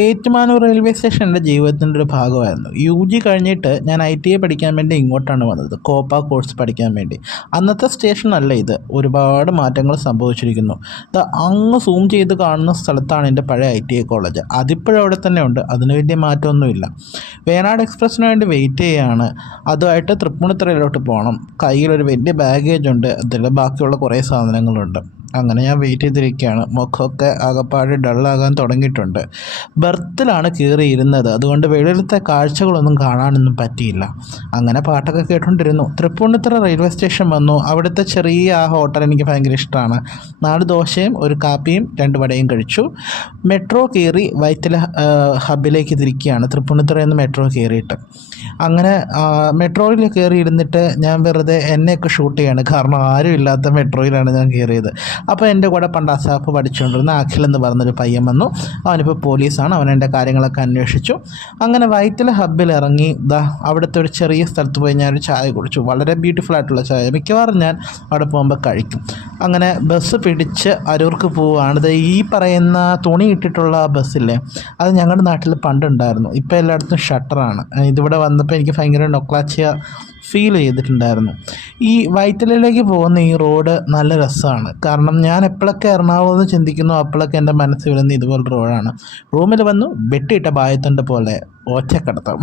Ettumanoor railway station എൻ്റെ ജീവിതത്തിൻ്റെ ഒരു ഭാഗമായിരുന്നു. UG കഴിഞ്ഞിട്ട് ഞാൻ ITA പഠിക്കാൻ വേണ്ടി ഇങ്ങോട്ടാണ് വന്നത്, കോപ്പ കോഴ്സ് പഠിക്കാൻ വേണ്ടി. അന്നത്തെ സ്റ്റേഷനല്ല ഇത്, ഒരുപാട് മാറ്റങ്ങൾ സംഭവിച്ചിരിക്കുന്നു. അങ്ങ് സൂം ചെയ്ത് കാണുന്ന സ്ഥലത്താണ് എൻ്റെ പഴയ ITA കോളേജ്. അതിപ്പോഴും അവിടെ തന്നെ ഉണ്ട്, അതിന് വലിയ മാറ്റമൊന്നുമില്ല. വേണാട് എക്സ്പ്രസ്സിന് വേണ്ടി വെയിറ്റ് ചെയ്യുകയാണ്. അതുമായിട്ട് തൃപ്പൂണിത്തുറയിലോട്ട് പോകണം. കയ്യിലൊരു വലിയ ബാഗേജ് ഉണ്ട്, അതിൽ ബാക്കിയുള്ള കുറേ സാധനങ്ങളുണ്ട്. അങ്ങനെ ഞാൻ വെയിറ്റ് ചെയ്തിരിക്കുകയാണ്. മുഖമൊക്കെ ആകപ്പാട് ഡള്ളാകാൻ തുടങ്ങിയിട്ടുണ്ട്. ബർത്തിലാണ് കയറിയിരുന്നത്, അതുകൊണ്ട് വെളിയിലത്തെ കാഴ്ചകളൊന്നും കാണാനൊന്നും പറ്റിയില്ല. അങ്ങനെ പാട്ടൊക്കെ കേട്ടുകൊണ്ടിരുന്നു. തൃപ്പൂണിത്തുറ റെയിൽവേ സ്റ്റേഷൻ വന്നു. അവിടുത്തെ ചെറിയ ആ ഹോട്ടൽ എനിക്ക് ഭയങ്കര ഇഷ്ടമാണ്. 4 ദോശയും ഒരു കാപ്പിയും 2 വടയും കഴിച്ചു. മെട്രോ കയറി വൈറ്റില ഹബിലേക്ക് തിരിക്കുകയാണ്, തൃപ്പൂണിത്തുറയിൽ നിന്ന് മെട്രോ കയറിയിട്ട്. അങ്ങനെ മെട്രോയിൽ കയറി ഇരുന്നിട്ട് ഞാൻ വെറുതെ എന്നെയൊക്കെ ഷൂട്ട് ചെയ്യാണ്, കാരണം ആരും ഇല്ലാത്ത മെട്രോയിലാണ് ഞാൻ കയറിയത്. അപ്പോൾ എൻ്റെ കൂടെ പണ്ട് അസാഫ് പഠിച്ചുകൊണ്ടിരുന്ന അഖിൽ എന്ന് പറഞ്ഞൊരു പയ്യൻ വന്നു. അവനിപ്പോൾ പോലീസാണ്. അവൻ എൻ്റെ കാര്യങ്ങളൊക്കെ അന്വേഷിച്ചു. അങ്ങനെ വൈറ്റില ഹബ്ബിൽ ഇറങ്ങി അവിടുത്തെ ഒരു ചെറിയ സ്ഥലത്ത് പോയി ഞാനൊരു ചായ കുടിച്ചു. വളരെ ബ്യൂട്ടിഫുൾ ആയിട്ടുള്ള ചായ, മിക്കവാറും ഞാൻ അവിടെ പോകുമ്പോൾ കഴിക്കും. അങ്ങനെ ബസ് പിടിച്ച് അരൂർക്ക് പോവുകയാണ്. ഈ പറയുന്ന തുണി ഇട്ടിട്ടുള്ള ബസ്സില്ലേ, അത് ഞങ്ങളുടെ നാട്ടിൽ പണ്ടുണ്ടായിരുന്നു. ഇപ്പോൾ എല്ലായിടത്തും ഷട്ടറാണ്. ഇതിവിടെ വന്നപ്പോൾ എനിക്ക് ഭയങ്കര നൊക്ലാച്ചിയ ഫീൽ ചെയ്തിട്ടുണ്ടായിരുന്നു. ഈ വൈറ്റിലയിലേക്ക് പോകുന്ന ഈ റോഡ് നല്ല രസമാണ്. കാരണം ഞാൻ എപ്പോഴൊക്കെ എറണാകുളത്ത് ചിന്തിക്കുന്നു അപ്പോഴൊക്കെ എൻ്റെ മനസ്സിൽ വരുന്ന ഇതുപോലൊരു റോഡാണ്. റൂമിൽ വന്നു വെട്ടിയിട്ട ബായത്തിൻ്റെ പോലെ ഒറ്റക്കടത്തം.